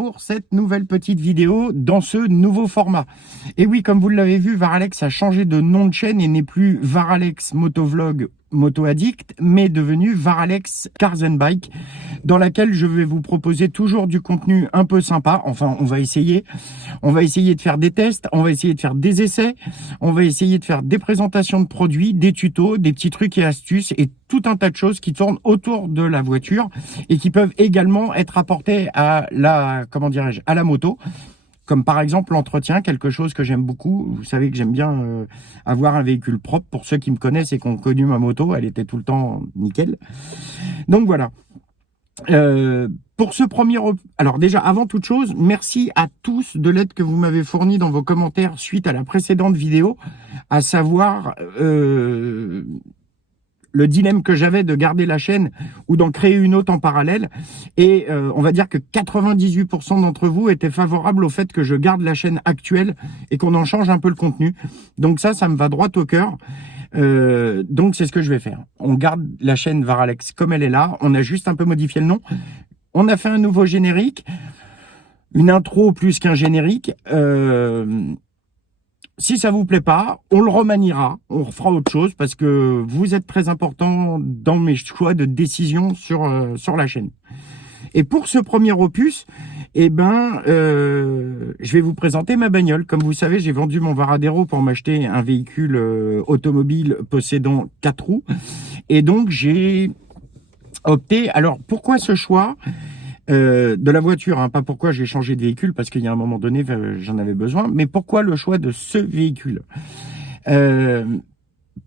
pour cette nouvelle petite vidéo dans ce nouveau format. Et oui, comme vous l'avez vu, Varalex a changé de nom de chaîne et n'est plus Varalex Motovlog Moto Addict, mais devenu Varalex Cars and Bike, dans laquelle je vais vous proposer toujours du contenu un peu sympa. Enfin, on va essayer de faire des tests, on va essayer de faire des essais, on va essayer de faire des présentations de produits, des tutos, des petits trucs et astuces et tout un tas de choses qui tournent autour de la voiture et qui peuvent également être apportées à la, à la moto. Comme par exemple l'entretien, quelque chose que j'aime beaucoup. Vous savez que j'aime bien avoir un véhicule propre. Pour ceux qui me connaissent et qui ont connu ma moto, elle était tout le temps nickel. Donc voilà. Pour ce premier... Alors déjà, avant toute chose, merci à tous de l'aide que vous m'avez fournie dans vos commentaires suite à la précédente vidéo, à savoir... le dilemme que j'avais de garder la chaîne ou d'en créer une autre en parallèle. Et on va dire que 98% d'entre vous étaient favorables au fait que je garde la chaîne actuelle et qu'on en change un peu le contenu. Donc ça me va droit au cœur. Donc c'est ce que je vais faire. On garde la chaîne Varalex comme elle est là. On a juste un peu modifié le nom. On a fait un nouveau générique. Une intro plus qu'un générique. Si ça vous plaît pas, on le remaniera, on refera autre chose parce que vous êtes très important dans mes choix de décision sur la chaîne. Et pour ce premier opus, je vais vous présenter ma bagnole. Comme vous savez, j'ai vendu mon Varadero pour m'acheter un véhicule automobile possédant 4 roues. Et donc, j'ai opté... Alors, pourquoi ce choix de la voiture, pas pourquoi j'ai changé de véhicule, parce qu'il y a un moment donné, j'en avais besoin, mais pourquoi le choix de ce véhicule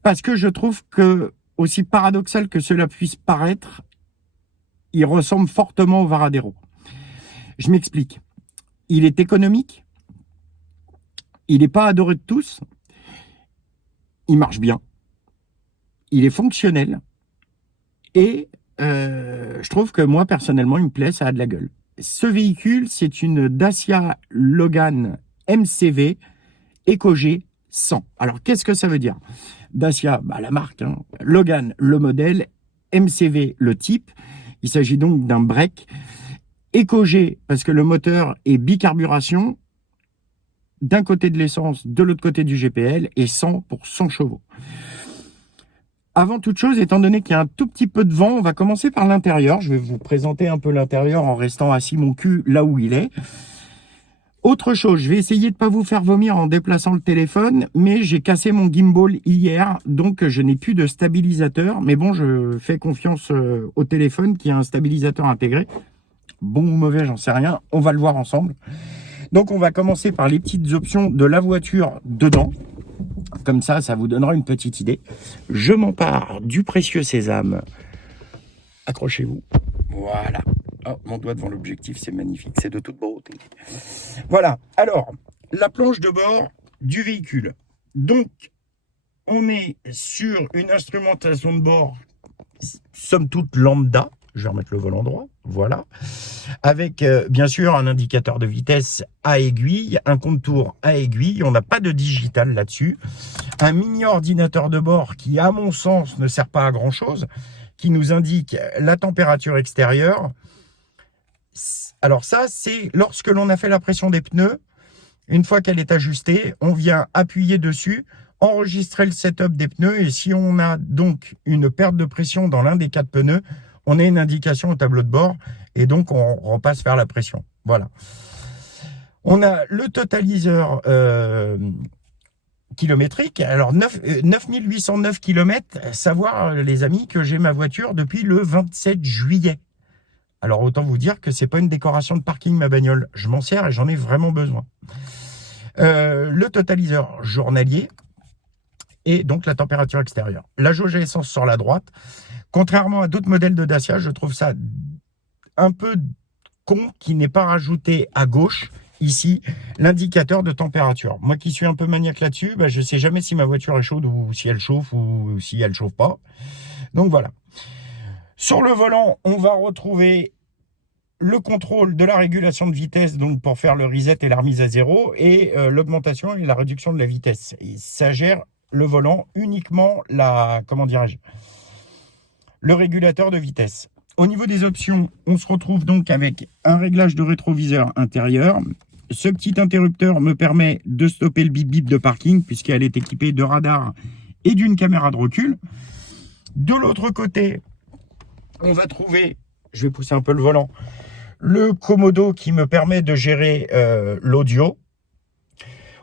parce que je trouve que, aussi paradoxal que cela puisse paraître, il ressemble fortement au Varadero. Je m'explique. Il est économique, il n'est pas adoré de tous, il marche bien, il est fonctionnel, et je trouve que moi, personnellement, il me plaît, ça a de la gueule. Ce véhicule, c'est une Dacia Logan MCV EcoG 100. Alors, qu'est-ce que ça veut dire? Dacia, la marque, Logan, le modèle, MCV, le type. Il s'agit donc d'un break. EcoG, parce que le moteur est bicarburation, d'un côté de l'essence, de l'autre côté du GPL, et 100 pour 100 chevaux. Avant toute chose, étant donné qu'il y a un tout petit peu de vent, on va commencer par l'intérieur. Je vais vous présenter un peu l'intérieur en restant assis mon cul là où il est. Autre chose, je vais essayer de ne pas vous faire vomir en déplaçant le téléphone, mais j'ai cassé mon gimbal hier, donc je n'ai plus de stabilisateur. Mais bon, je fais confiance au téléphone qui a un stabilisateur intégré. Bon ou mauvais, j'en sais rien. On va le voir ensemble. Donc, on va commencer par les petites options de la voiture dedans. Comme ça vous donnera une petite idée. Je m'empare du précieux sésame. Accrochez-vous. Voilà. Oh, mon doigt devant l'objectif, c'est magnifique. C'est de toute beauté. Voilà. Alors, la planche de bord du véhicule. Donc, on est sur une instrumentation de bord, somme toute lambda. Je vais remettre le volant droit, voilà. Avec, bien sûr, un indicateur de vitesse à aiguille, un compte-tours à aiguille. On n'a pas de digital là-dessus. Un mini ordinateur de bord qui, à mon sens, ne sert pas à grand-chose, qui nous indique la température extérieure. Alors ça, c'est lorsque l'on a fait la pression des pneus. Une fois qu'elle est ajustée, on vient appuyer dessus, enregistrer le setup des pneus. Et si on a donc une perte de pression dans l'un des 4 pneus, on a une indication au tableau de bord et donc on repasse vers la pression. Voilà. On a le totaliseur kilométrique. Alors 9809 km, savoir les amis que j'ai ma voiture depuis le 27 juillet. Alors autant vous dire que c'est pas une décoration de parking ma bagnole. Je m'en sers et j'en ai vraiment besoin. Le totaliseur journalier et donc la température extérieure. La jauge à essence sur la droite. Contrairement à d'autres modèles de Dacia, je trouve ça un peu con qui n'est pas rajouté à gauche, ici, l'indicateur de température. Moi qui suis un peu maniaque là-dessus, je ne sais jamais si ma voiture est chaude ou si elle chauffe ou si elle ne chauffe pas. Donc voilà. Sur le volant, on va retrouver le contrôle de la régulation de vitesse, donc pour faire le reset et la remise à zéro, et l'augmentation et la réduction de la vitesse. Et ça gère le volant uniquement le régulateur de vitesse. Au niveau des options, on se retrouve donc avec un réglage de rétroviseur intérieur. Ce petit interrupteur me permet de stopper le bip bip de parking puisqu'elle est équipée de radar et d'une caméra de recul. De l'autre côté, on va trouver, je vais pousser un peu le volant, le Komodo qui me permet de gérer l'audio.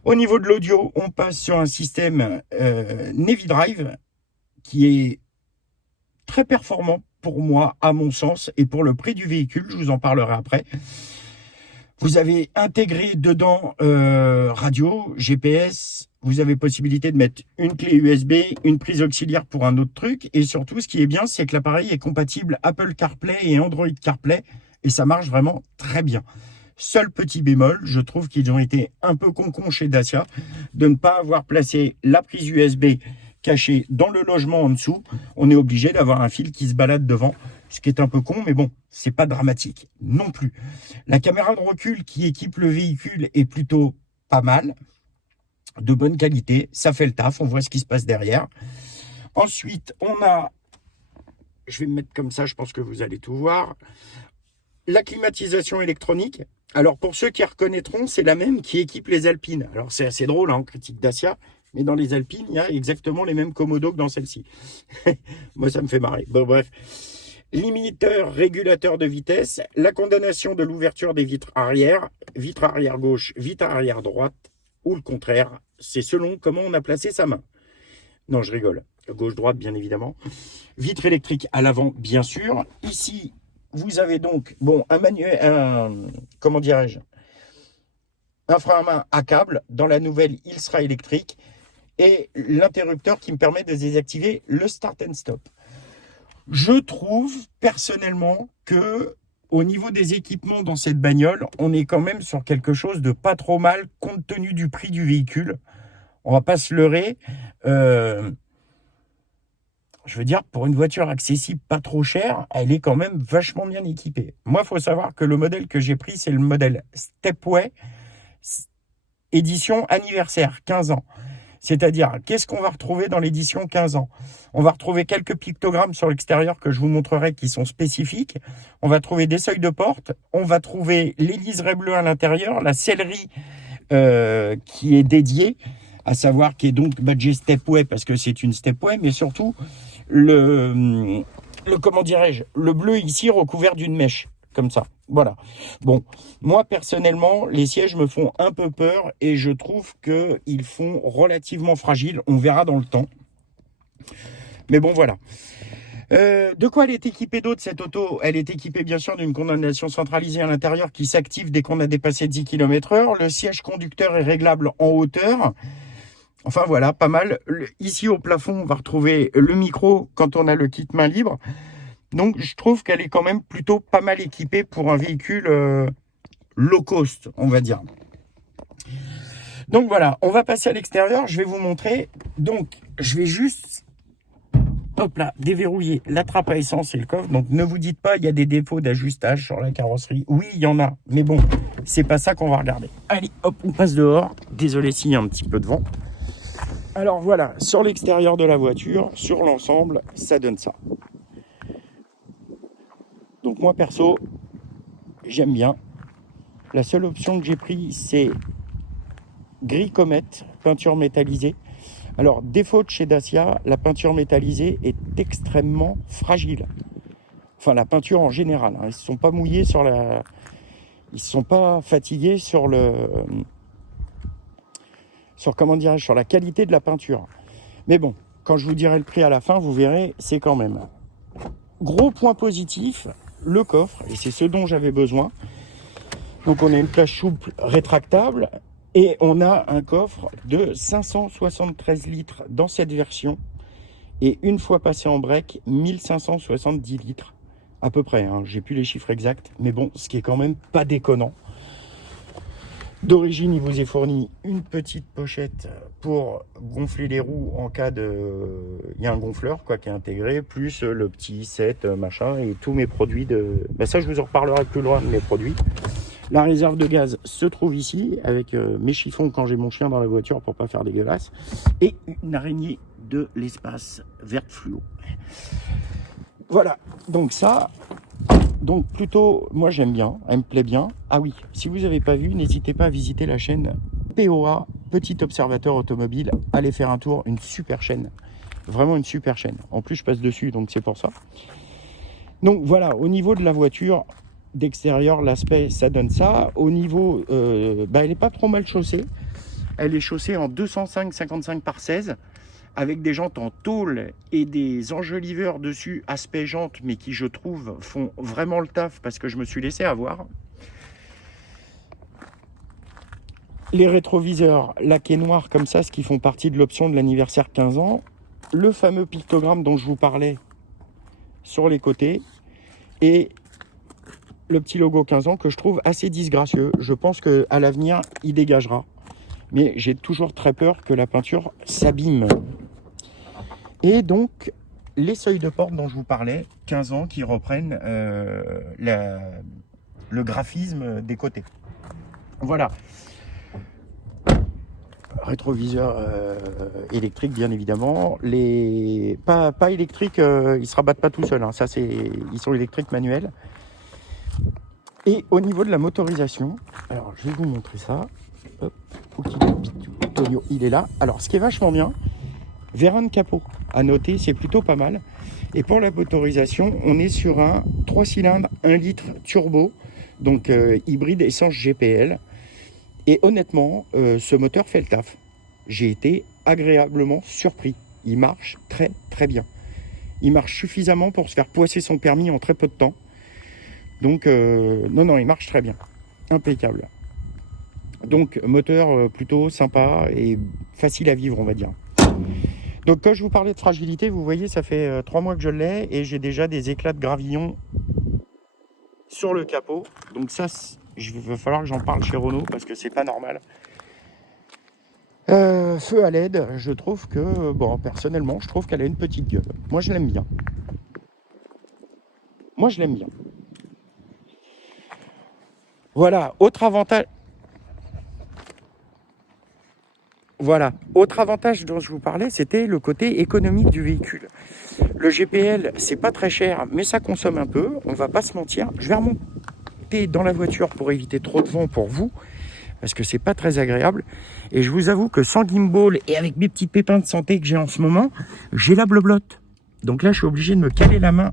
Au niveau de l'audio, on passe sur un système Navidrive qui est très performant pour moi, à mon sens, et pour le prix du véhicule, je vous en parlerai après. Vous avez intégré dedans radio, GPS, vous avez possibilité de mettre une clé USB, une prise auxiliaire pour un autre truc, et surtout, ce qui est bien, c'est que l'appareil est compatible Apple CarPlay et Android CarPlay, et ça marche vraiment très bien. Seul petit bémol, je trouve qu'ils ont été un peu concons chez Dacia de ne pas avoir placé la prise USB cachée dans le logement en dessous. On est obligé d'avoir un fil qui se balade devant, ce qui est un peu con, mais bon, c'est pas dramatique non plus. La caméra de recul qui équipe le véhicule est plutôt pas mal, de bonne qualité, ça fait le taf, on voit ce qui se passe derrière. Ensuite, on a, je vais me mettre comme ça, je pense que vous allez tout voir, la climatisation électronique. Alors pour ceux qui reconnaîtront, c'est la même qui équipe les Alpines. Alors c'est assez drôle, hein, on critique Dacia, mais dans les Alpines, il y a exactement les mêmes Komodo que dans celle-ci. Moi, ça me fait marrer. Bon, bref. Limiteur, régulateur de vitesse, la condamnation de l'ouverture des vitre arrière gauche, vitre arrière droite, ou le contraire. C'est selon comment on a placé sa main. Non, je rigole. Gauche-droite, bien évidemment. Vitre électrique à l'avant, bien sûr. Ici, vous avez donc, bon, comment dirais-je, un frein à main à câble. Dans la nouvelle, il sera électrique. Et l'interrupteur qui me permet de désactiver le start and stop. Je trouve personnellement que au niveau des équipements dans cette bagnole, on est quand même sur quelque chose de pas trop mal compte tenu du prix du véhicule. On va pas se leurrer. Je veux dire, pour une voiture accessible pas trop chère, elle est quand même vachement bien équipée. Moi, il faut savoir que le modèle que j'ai pris, c'est le modèle Stepway édition anniversaire, 15 ans. C'est-à-dire, qu'est-ce qu'on va retrouver dans l'édition 15 ans? On va retrouver quelques pictogrammes sur l'extérieur que je vous montrerai qui sont spécifiques. On va trouver des seuils de porte. On va trouver les liserés bleus à l'intérieur, la sellerie qui est dédiée, à savoir qui est donc badgée Stepway parce que c'est une Stepway, mais surtout le comment dirais-je, le bleu ici recouvert d'une mèche. Comme ça, voilà. Bon, moi personnellement, les sièges me font un peu peur et je trouve qu'ils font relativement fragiles. On verra dans le temps. Mais bon, voilà. De quoi elle est équipée d'autre, cette auto? Elle est équipée bien sûr d'une condamnation centralisée à l'intérieur qui s'active dès qu'on a dépassé 10 km/h. Le siège conducteur est réglable en hauteur. Enfin voilà, pas mal. Ici au plafond, on va retrouver le micro quand on a le kit main libre. Donc, je trouve qu'elle est quand même plutôt pas mal équipée pour un véhicule low cost, on va dire. Donc, voilà, on va passer à l'extérieur. Je vais vous montrer. Donc, je vais juste, hop là, déverrouiller la trappe à essence et le coffre. Donc, ne vous dites pas, il y a des défauts d'ajustage sur la carrosserie. Oui, il y en a, mais bon, c'est pas ça qu'on va regarder. Allez, hop, on passe dehors. Désolé s'il y a un petit peu de vent. Alors, voilà, sur l'extérieur de la voiture, sur l'ensemble, ça donne ça. Donc moi perso, j'aime bien. La seule option que j'ai prise, c'est gris comète, peinture métallisée. Alors, défaut de chez Dacia, la peinture métallisée est extrêmement fragile. Enfin, la peinture en général. Hein. Ils ne se sont pas mouillés sur la... Ils ne se sont pas fatigués sur le... Comment dirais-je, sur la qualité de la peinture. Mais bon, quand je vous dirai le prix à la fin, vous verrez, c'est quand même... Gros point positif, le coffre, et c'est ce dont j'avais besoin. Donc on a une plage souple rétractable et on a un coffre de 573 litres dans cette version et une fois passé en break 1570 litres à peu près, hein. J'ai plus les chiffres exacts, mais bon, ce qui est quand même pas déconnant. D'origine, il vous est fourni une petite pochette pour gonfler les roues en cas de... Il y a un gonfleur quoi qui est intégré, plus le petit set machin et tous mes produits de... Ben ça, je vous en reparlerai plus loin de mes produits. La réserve de gaz se trouve ici, avec mes chiffons quand j'ai mon chien dans la voiture pour pas faire dégueulasse. Et une araignée de l'espace verte fluo. Voilà, donc ça, Donc plutôt, moi j'aime bien, elle me plaît bien. Ah oui, si vous n'avez pas vu, n'hésitez pas à visiter la chaîne POA, Petit Observateur Automobile. Allez faire un tour, une super chaîne. Vraiment une super chaîne. En plus, je passe dessus, donc c'est pour ça. Donc voilà, au niveau de la voiture, d'extérieur, l'aspect, ça donne ça. Au niveau, elle n'est pas trop mal chaussée. Elle est chaussée en 205/55 par 16, avec des jantes en tôle et des enjoliveurs dessus, aspect jantes, mais qui, je trouve, font vraiment le taf parce que je me suis laissé avoir. Les rétroviseurs laqués noirs comme ça, ce qui font partie de l'option de l'anniversaire 15 ans. Le fameux pictogramme dont je vous parlais sur les côtés. Et le petit logo 15 ans que je trouve assez disgracieux. Je pense qu'à l'avenir, il dégagera. Mais j'ai toujours très peur que la peinture s'abîme. Et donc, les seuils de porte dont je vous parlais, 15 ans, qui reprennent le graphisme des côtés. Voilà. Rétroviseur électrique, bien évidemment. Pas électriques, ils ne se rabattent pas tout seuls. Hein. Ça, ils sont électriques manuels. Et au niveau de la motorisation, alors je vais vous montrer ça. Hop, Tonio, il est là. Alors, ce qui est vachement bien, Vérone capot. À noter, c'est plutôt pas mal. Et pour la motorisation, on est sur un 3 cylindres 1 litre turbo, donc hybride essence GPL. Et honnêtement, ce moteur fait le taf. J'ai été agréablement surpris. Il marche très très bien. Il marche suffisamment pour se faire poisser son permis en très peu de temps. Donc, non, il marche très bien. Impeccable. Donc, moteur plutôt sympa et facile à vivre, on va dire. Donc, quand je vous parlais de fragilité, vous voyez, ça fait 3 mois que je l'ai et j'ai déjà des éclats de gravillon sur le capot. Donc, ça, il va falloir que j'en parle chez Renault parce que c'est pas normal. Feu à LED, je trouve que, personnellement, je trouve qu'elle a une petite gueule. Moi, je l'aime bien. Voilà, autre avantage. Voilà, autre avantage dont je vous parlais, c'était le côté économique du véhicule. Le GPL, c'est pas très cher, mais ça consomme un peu, on va pas se mentir. Je vais remonter dans la voiture pour éviter trop de vent pour vous, parce que c'est pas très agréable. Et je vous avoue que sans gimbal et avec mes petits pépins de santé que j'ai en ce moment, j'ai la bleu-blotte. Donc là, je suis obligé de me caler la main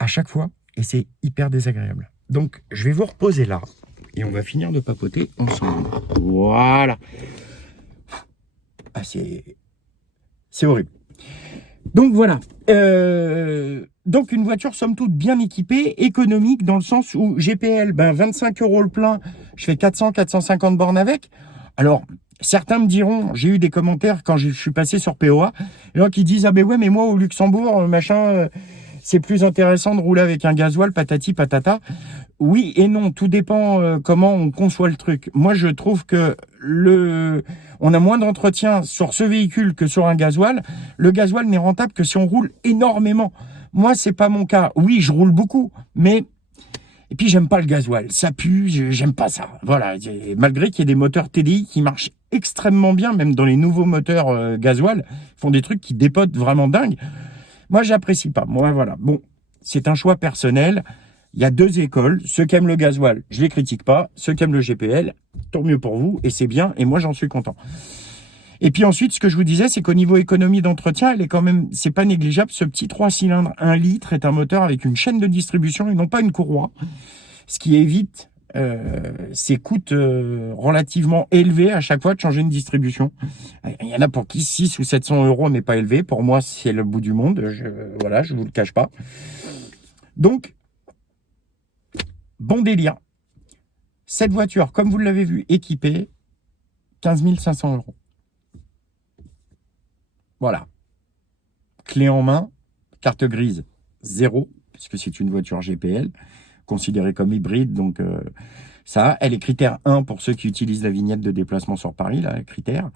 à chaque fois, et c'est hyper désagréable. Donc, je vais vous reposer là. Et on va finir de papoter ensemble. Voilà. Ah, c'est horrible. Donc voilà. Donc une voiture somme toute bien équipée, économique dans le sens où GPL, 25 € le plein, je fais 400-450 bornes avec. Alors, certains me diront, j'ai eu des commentaires quand je suis passé sur POA, les gens qui disent, ah ben ouais, mais moi au Luxembourg, c'est plus intéressant de rouler avec un gasoil, patati patata. Oui et non, tout dépend comment on conçoit le truc. Moi, je trouve que on a moins d'entretien sur ce véhicule que sur un gasoil. Le gasoil n'est rentable que si on roule énormément. Moi, c'est pas mon cas. Oui, je roule beaucoup, mais et puis j'aime pas le gasoil. Ça pue, j'aime pas ça. Voilà, malgré qu'il y ait des moteurs TDI qui marchent extrêmement bien, même dans les nouveaux moteurs gasoil, font des trucs qui dépotent vraiment dingue. Moi, j'apprécie pas. Moi, voilà. Bon, c'est un choix personnel. Il y a 2 écoles. Ceux qui aiment le gasoil, je les critique pas. Ceux qui aiment le GPL, tant mieux pour vous. Et c'est bien. Et moi, j'en suis content. Et puis ensuite, ce que je vous disais, c'est qu'au niveau économie d'entretien, elle est quand même, c'est pas négligeable. Ce petit 3 cylindres 1 litre est un moteur avec une chaîne de distribution et non pas une courroie. Ce qui évite ces coûts relativement élevés à chaque fois de changer une distribution. Il y en a pour qui 600 ou 700 € n'est pas élevé. Pour moi, c'est le bout du monde. Je vous le cache pas. Donc, bon délire. Cette voiture, comme vous l'avez vu, équipée, 15 500 €. Voilà. Clé en main, carte grise, 0, puisque c'est une voiture GPL, considérée comme hybride. Donc, ça, elle est critère 1 pour ceux qui utilisent la vignette de déplacement sur Paris, là, critère.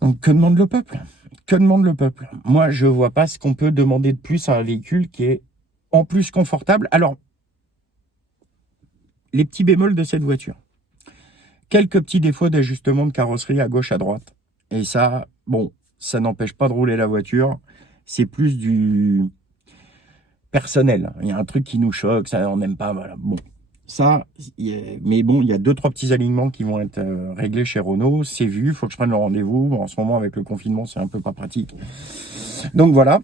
Donc, que demande le peuple? Que demande le peuple? Moi, je vois pas ce qu'on peut demander de plus à un véhicule qui est en plus confortable. Alors, les petits bémols de cette voiture. Quelques petits défauts d'ajustement de carrosserie à gauche, à droite. Et ça, bon, ça n'empêche pas de rouler la voiture. C'est plus personnel. Il y a un truc qui nous choque, ça on n'aime pas, voilà. Bon, ça, mais bon, il y a 2-3 petits alignements qui vont être réglés chez Renault. C'est vu, il faut que je prenne le rendez-vous. Bon, en ce moment, avec le confinement, c'est un peu pas pratique. Donc voilà.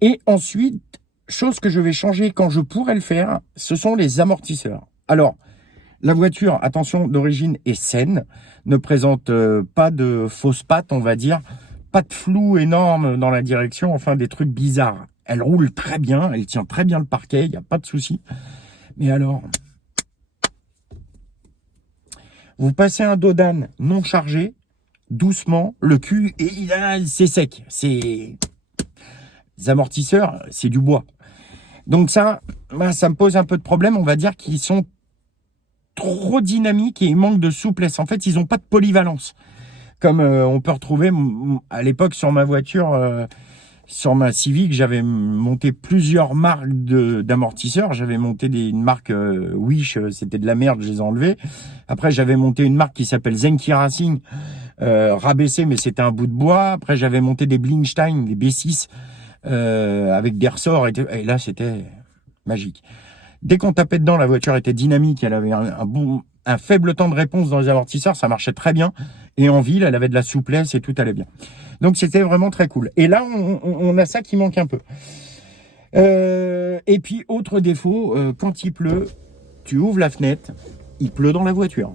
Et ensuite, chose que je vais changer quand je pourrai le faire, ce sont les amortisseurs. Alors, la voiture, attention, d'origine est saine, ne présente pas de fausses pattes, on va dire, pas de flou énorme dans la direction, enfin des trucs bizarres. Elle roule très bien, elle tient très bien le parquet, il n'y a pas de souci. Mais alors, vous passez un dos d'âne non chargé, doucement, le cul, et c'est sec. Les amortisseurs, c'est du bois. Donc ça me pose un peu de problème, on va dire qu'ils sont trop dynamiques et ils manquent de souplesse. En fait, ils n'ont pas de polyvalence. Comme on peut retrouver à l'époque sur ma voiture, sur ma Civic, j'avais monté plusieurs marques d'amortisseurs. J'avais monté une marque Wish, c'était de la merde, je les ai enlevés. Après, j'avais monté une marque qui s'appelle Zenki Racing, rabaissée, mais c'était un bout de bois. Après, j'avais monté des Blingstein, des B6, avec des ressorts. Et là, c'était magique. Dès qu'on tapait dedans, la voiture était dynamique. Elle avait un faible temps de réponse dans les amortisseurs. Ça marchait très bien. Et en ville, elle avait de la souplesse et tout allait bien. Donc, c'était vraiment très cool. Et là, on a ça qui manque un peu. Et puis, autre défaut, quand il pleut, tu ouvres la fenêtre, il pleut dans la voiture.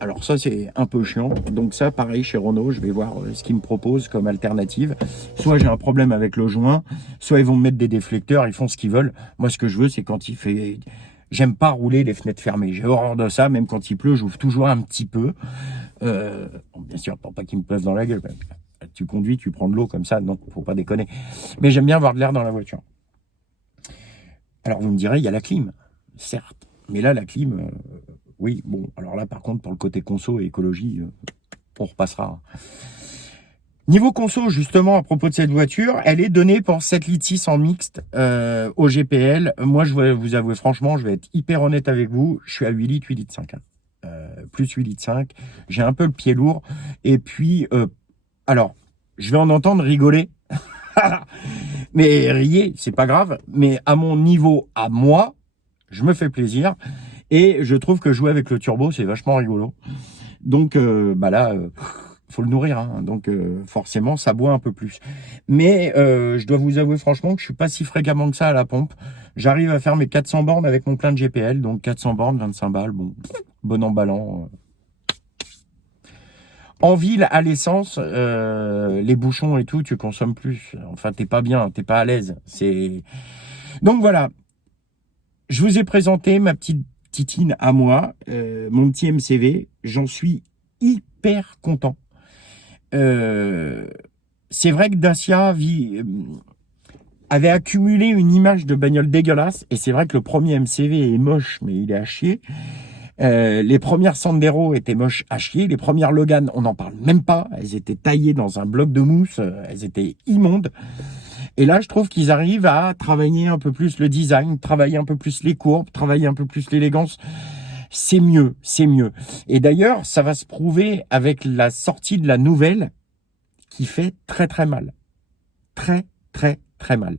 Alors ça, c'est un peu chiant. Donc ça, pareil, chez Renault, je vais voir ce qu'ils me proposent comme alternative. Soit j'ai un problème avec le joint, soit ils vont me mettre des déflecteurs, ils font ce qu'ils veulent. Moi, ce que je veux, c'est quand il fait... J'aime pas rouler les fenêtres fermées. J'ai horreur de ça. Même quand il pleut, j'ouvre toujours un petit peu. Bien sûr, pour pas qu'il me pleuve dans la gueule. Tu conduis, tu prends de l'eau comme ça. Non, faut pas déconner. Mais j'aime bien avoir de l'air dans la voiture. Alors, vous me direz, il y a la clim. Certes. Mais là, la clim... oui, bon, alors là, par contre, pour le côté conso et écologie, on repassera. Niveau conso, justement, à propos de cette voiture, elle est donnée pour 7,6 litres en mixte au GPL. Moi, je vais vous avouer, franchement, je vais être hyper honnête avec vous, je suis à 8 litres, 8 litres 5. Plus 8 litres 5. J'ai un peu le pied lourd. Et puis, alors, je vais en entendre rigoler. Mais riez, c'est pas grave. Mais à mon niveau, à moi, je me fais plaisir. Et je trouve que jouer avec le turbo, c'est vachement rigolo. Donc, là, faut le nourrir. Hein. Donc, forcément, ça boit un peu plus. Mais je dois vous avouer franchement que je suis pas si fréquemment que ça à la pompe. J'arrive à faire mes 400 bornes avec mon plein de GPL. Donc, 400 bornes, 25 balles. Bon emballant. En ville, à l'essence, les bouchons et tout, tu consommes plus. Enfin, t'es pas bien, t'es pas à l'aise. Donc, voilà. Je vous ai présenté ma petite titine à moi, mon petit MCV, j'en suis hyper content. C'est vrai que Dacia avait accumulé une image de bagnole dégueulasse, et c'est vrai que le premier MCV est moche, mais il est à chier. Les premières Sandero étaient moches à chier, les premières Logan, on n'en parle même pas, elles étaient taillées dans un bloc de mousse, elles étaient immondes. Et là, je trouve qu'ils arrivent à travailler un peu plus le design, travailler un peu plus les courbes, travailler un peu plus l'élégance. C'est mieux, c'est mieux. Et d'ailleurs, ça va se prouver avec la sortie de la nouvelle qui fait très très mal. Très très très mal.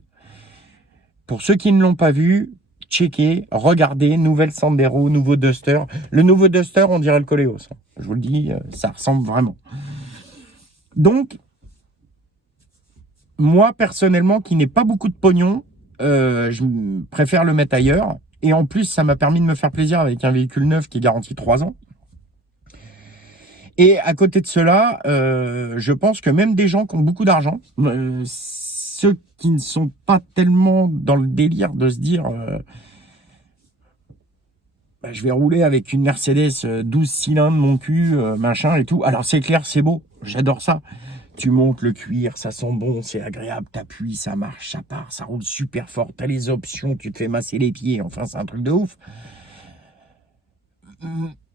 Pour ceux qui ne l'ont pas vu, checkez, regardez, nouvelle Sandero, nouveau Duster. Le nouveau Duster, on dirait le Koleos. Je vous le dis, ça ressemble vraiment. Donc, moi, personnellement, qui n'ai pas beaucoup de pognon, je préfère le mettre ailleurs. Et en plus, ça m'a permis de me faire plaisir avec un véhicule neuf qui est garanti 3 ans. Et à côté de cela, je pense que même des gens qui ont beaucoup d'argent, ceux qui ne sont pas tellement dans le délire de se dire je vais rouler avec une Mercedes 12 cylindres, mon cul, machin et tout. Alors c'est clair, c'est beau, j'adore ça. Tu montes le cuir, ça sent bon, c'est agréable, t'appuies, ça marche, ça part, ça roule super fort, t'as les options, tu te fais masser les pieds, enfin c'est un truc de ouf.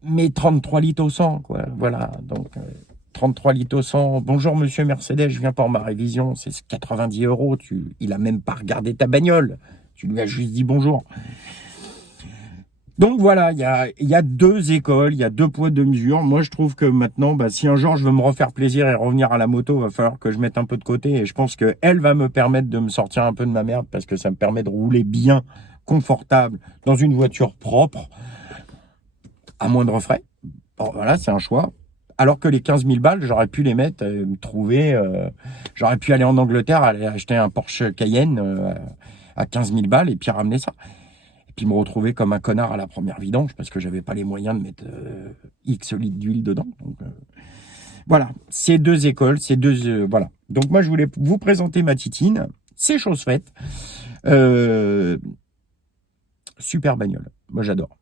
Mais 33 litres au 100, quoi, voilà, donc 33 litres au 100, bonjour monsieur Mercedes, je viens pour ma révision, c'est 90 €, il a même pas regardé ta bagnole, tu lui as juste dit bonjour. Donc voilà, il y a deux écoles, il y a deux poids, deux mesures. Moi, je trouve que maintenant, si un jour je veux me refaire plaisir et revenir à la moto, va falloir que je mette un peu de côté. Et je pense qu'elle va me permettre de me sortir un peu de ma merde parce que ça me permet de rouler bien, confortable, dans une voiture propre, à moindre frais. Bon, voilà, c'est un choix. Alors que les 15 000 balles, j'aurais pu les mettre, me trouver. J'aurais pu aller en Angleterre, aller acheter un Porsche Cayenne à 15 000 balles et puis ramener ça. Et puis me retrouver comme un connard à la première vidange parce que j'avais pas les moyens de mettre X litres d'huile dedans. Donc voilà, ces deux écoles, ces deux voilà. Donc moi je voulais vous présenter ma Titine. C'est chose faite. Euh, super bagnole. Moi j'adore.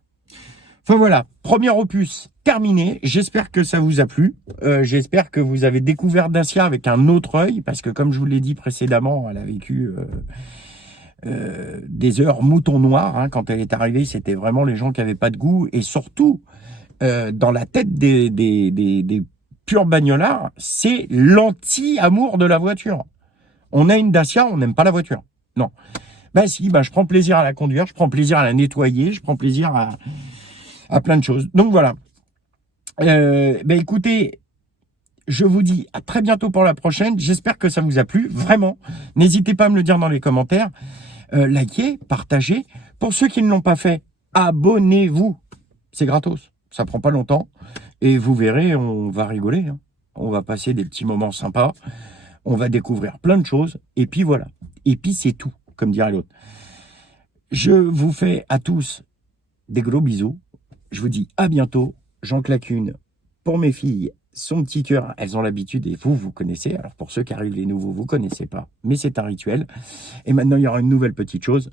Enfin voilà, premier opus terminé. J'espère que ça vous a plu. J'espère que vous avez découvert Dacia avec un autre œil parce que comme je vous l'ai dit précédemment, elle a vécu des heures mouton noir. Hein, quand elle est arrivée, c'était vraiment les gens qui n'avaient pas de goût. Et surtout, dans la tête des purs bagnolards, c'est l'anti-amour de la voiture. On a une Dacia, on n'aime pas la voiture. Non. Si, je prends plaisir à la conduire, je prends plaisir à la nettoyer, je prends plaisir à plein de choses. Donc voilà. Écoutez, je vous dis à très bientôt pour la prochaine. J'espère que ça vous a plu, vraiment. N'hésitez pas à me le dire dans les commentaires. Likez, partagez. Pour ceux qui ne l'ont pas fait, abonnez-vous. C'est gratos. Ça prend pas longtemps. Et vous verrez, on va rigoler. Hein. On va passer des petits moments sympas. On va découvrir plein de choses. Et puis voilà. Et puis c'est tout, comme dirait l'autre. Je vous fais à tous des gros bisous. Je vous dis à bientôt. J'en claque une pour mes filles. Son petit cœur, elles ont l'habitude et vous connaissez. Alors pour ceux qui arrivent les nouveaux, vous connaissez pas. Mais c'est un rituel. Et maintenant, il y aura une nouvelle petite chose.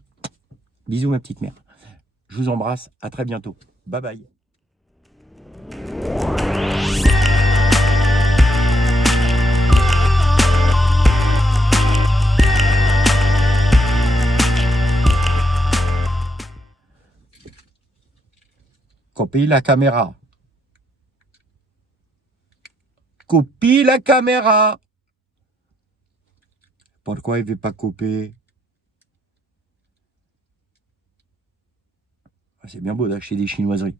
Bisous ma petite mère. Je vous embrasse. À très bientôt. Bye bye. Copie la caméra. Copie la caméra. Pourquoi il ne veut pas couper? C'est bien beau d'acheter des chinoiseries.